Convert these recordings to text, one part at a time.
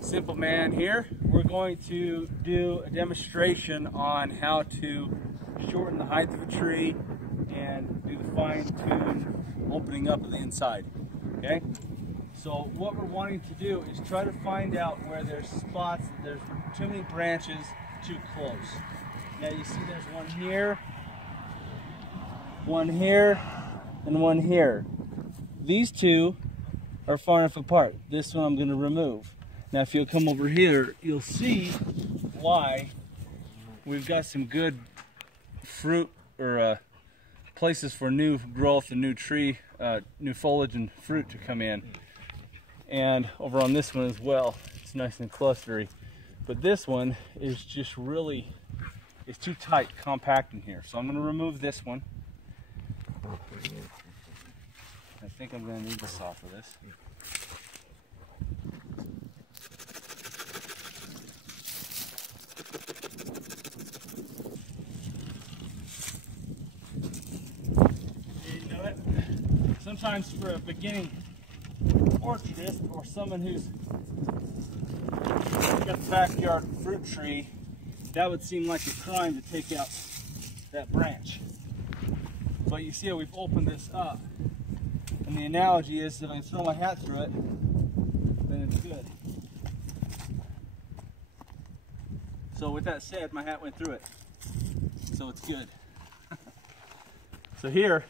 Simple Man here. We're going to do a demonstration on how to shorten the height of a tree and do the fine-tune opening up of the inside. Okay? So what we're wanting to do is try to find out where there's spots that there's too many branches too close. Now you see there's one here, and one here. These two are far enough apart. This one I'm going to remove. Now if you'll come over here, you'll see why we've got some good fruit or places for new growth and new tree, new foliage and fruit to come in. And over on this one as well, it's nice and clustery. But this one is just really, it's too tight, compact in here. So I'm going to remove this one. I think I'm going to need the saw for this. You know it? Sometimes for a beginning orchardist or someone who's got a backyard fruit tree, that would seem like a crime to take out that branch. But you see how we've opened this up. And the analogy is that if I throw my hat through it, then it's good. So with that said, my hat went through it. So it's good. So here,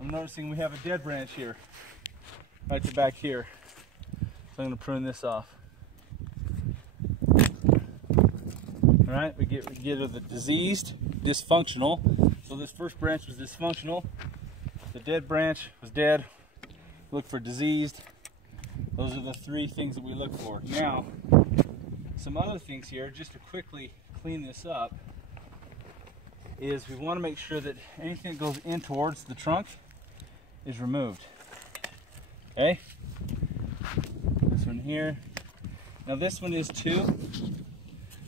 I'm noticing we have a dead branch here. Right to back here. So I'm going to prune this off. Alright, we get rid of the diseased, dysfunctional. So this first branch was dysfunctional. The dead branch was dead. Look for diseased. Those are the three things that we look for. Now, some other things here, just to quickly clean this up, is we want to make sure that anything that goes in towards the trunk is removed. Okay? This one here. Now this one is too,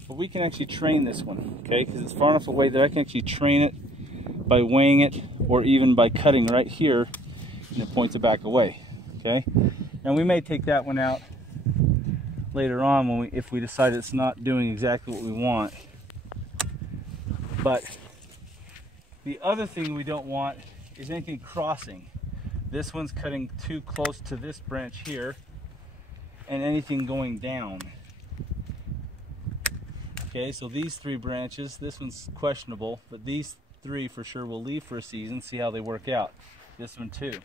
but we can actually train this one, okay? Because it's far enough away that I can actually train it by weighing it, or even by cutting right here, and it points it back away, okay? Now we may take that one out later on when if we decide it's not doing exactly what we want. But the other thing we don't want is anything crossing. This one's cutting too close to this branch here, and anything going down. Okay, so these three branches, this one's questionable, but these three for sure we'll leave for a season, see how they work out. This one too.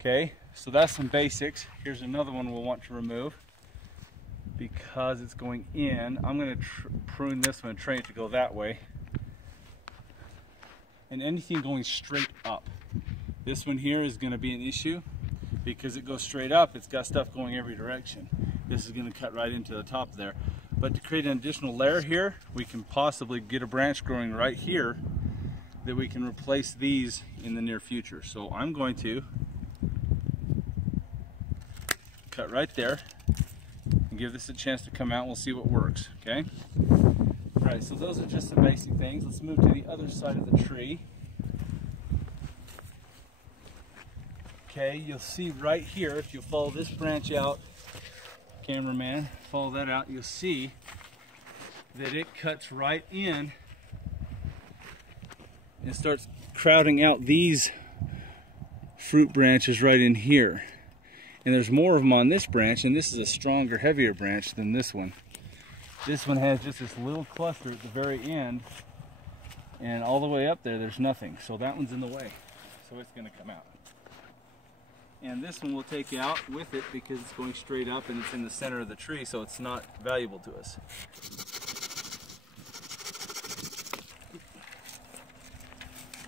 Okay, so that's some basics. Here's another one we'll want to remove because it's going in. I'm going to prune this one and train it to go that way. And anything going straight up. This one here is going to be an issue because it goes straight up. It's got stuff going every direction. This is going to cut right into the top there. But to create an additional layer here, we can possibly get a branch growing right here that we can replace these in the near future. So I'm going to cut right there and give this a chance to come out. We'll see what works, okay? All right, so those are just some basic things. Let's move to the other side of the tree. Okay, you'll see right here, if you follow this branch out, cameraman, follow that out, you'll see that it cuts right in and starts crowding out these fruit branches right in here. And there's more of them on this branch, and this is a stronger, heavier branch than this one. This one has just this little cluster at the very end, and all the way up there, there's nothing. So that one's in the way, so it's going to come out. And this one we'll take out with it because it's going straight up and it's in the center of the tree, so it's not valuable to us.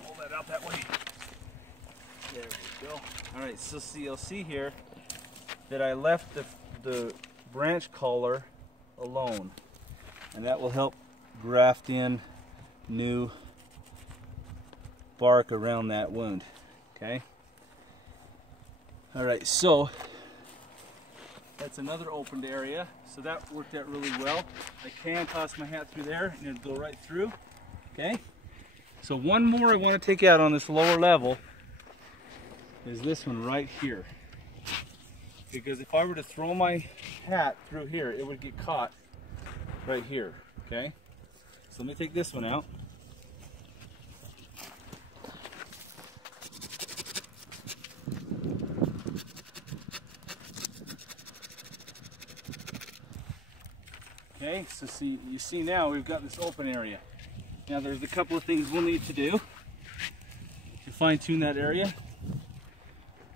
Pull that out that way. There we go. All right, so you'll see here that I left the branch collar alone, and that will help graft in new bark around that wound. Okay. All right, so that's another opened area. So that worked out really well. I can toss my hat through there and it'll go right through. Okay. So one more I want to take out on this lower level is this one right here. because if I were to throw my hat through here, it would get caught right here, okay? So let me take this one out. Okay, so you see now we've got this open area. Now there's a couple of things we'll need to do to fine tune that area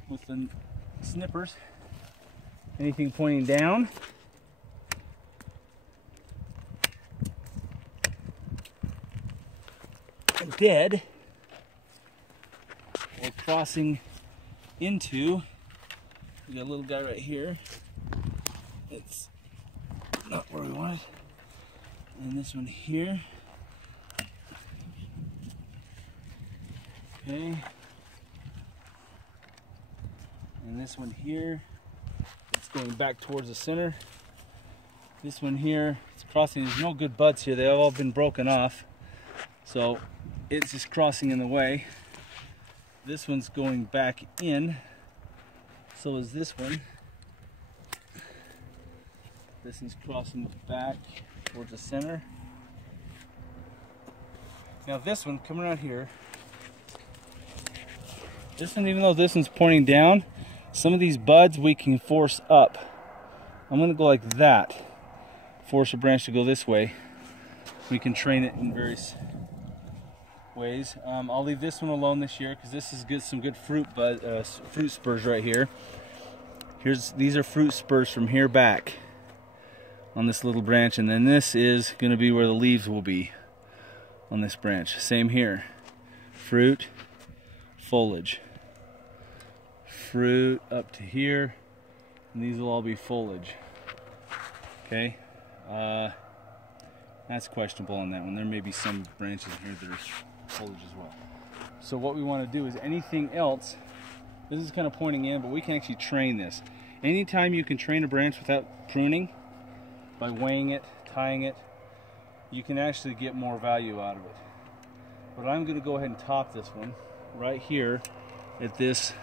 with the snippers. Anything pointing down. And dead. Or crossing into, we got a little guy right here. It's not where we want it. And this one here. Okay. And this one here, it's going back towards the center. This one here, it's crossing. There's no good buds here. They've all been broken off. So it's just crossing in the way. This one's going back in. So is this one. This is crossing back towards the center. Now this one, coming around here, this one, even though this one's pointing down, some of these buds we can force up. I'm going to go like that. Force a branch to go this way. We can train it in various ways. I'll leave this one alone this year because this is good, some good fruit spurs right here. These are fruit spurs from here back on this little branch, and then this is going to be where the leaves will be on this branch. Same here. Fruit, foliage. Fruit up to here, and these will all be foliage. Okay, that's questionable on that one. There may be some branches in here that are foliage as well. So what we want to do is anything else, this is kind of pointing in, but we can actually train this. Anytime you can train a branch without pruning, by weighing it, tying it, you can actually get more value out of it. But I'm going to go ahead and top this one right here at this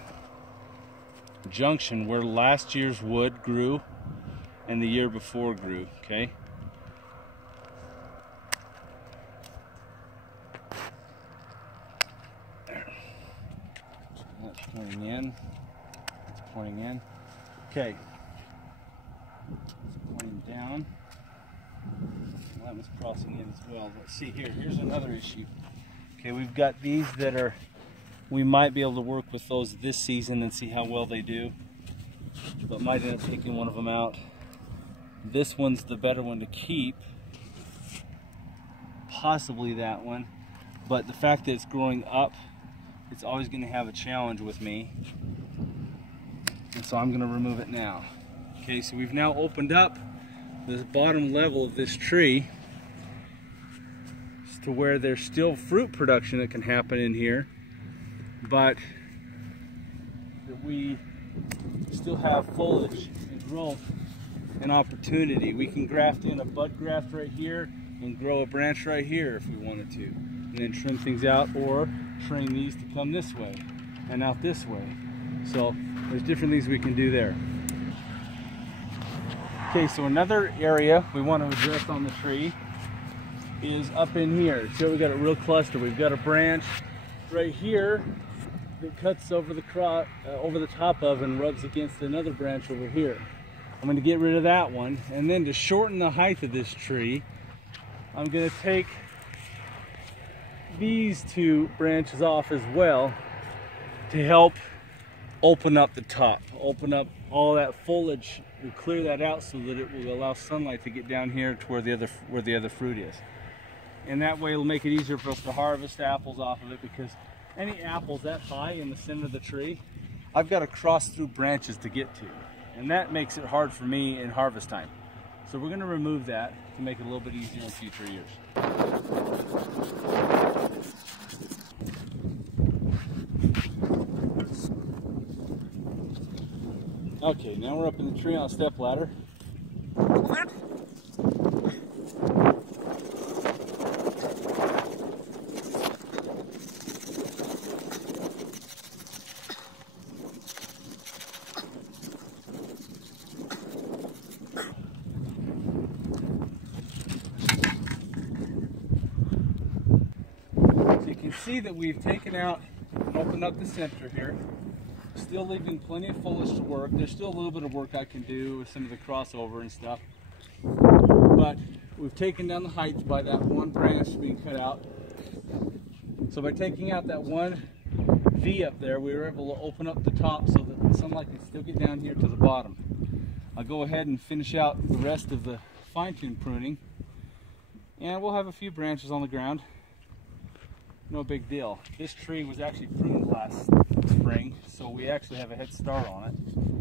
junction where last year's wood grew and the year before grew, okay? There. That's pointing in. That's pointing in. Okay. It's pointing down. Well, that was crossing in as well. Let's see here. Here's another issue. Okay, we've got these that are, we might be able to work with those this season and see how well they do, but might end up taking one of them out. This one's the better one to keep, possibly that one, but the fact that it's growing up, it's always going to have a challenge with me, and so I'm going to remove it now. Okay, so we've now opened up the bottom level of this tree to where there's still fruit production that can happen in here, but that we still have foliage and growth and opportunity. We can graft in a bud graft right here and grow a branch right here if we wanted to, and then trim things out or train these to come this way and out this way. So there's different things we can do there. Okay, so another area we want to address on the tree is up in here. So we've got a real cluster. We've got a branch right here that cuts over the top of and rubs against another branch over here. I'm going to get rid of that one, and then to shorten the height of this tree, I'm going to take these two branches off as well to help open up the top, open up all that foliage and clear that out so that it will allow sunlight to get down here to where the other fruit is. And that way it'll make it easier for us to harvest apples off of it, because any apples that high in the center of the tree, I've got to cross through branches to get to. And that makes it hard for me in harvest time. So we're going to remove that to make it a little bit easier in future years. Okay, now we're up in the tree on a step ladder. What? see that we've taken out and opened up the center here. Still leaving plenty of foliage to work. There's still a little bit of work I can do with some of the crossover and stuff. But we've taken down the height by that one branch being cut out. So by taking out that one V up there, we were able to open up the top so that the sunlight can still get down here to the bottom. I'll go ahead and finish out the rest of the fine-tune pruning, and we'll have a few branches on the ground. No big deal. This tree was actually pruned last spring, so we actually have a head start on it.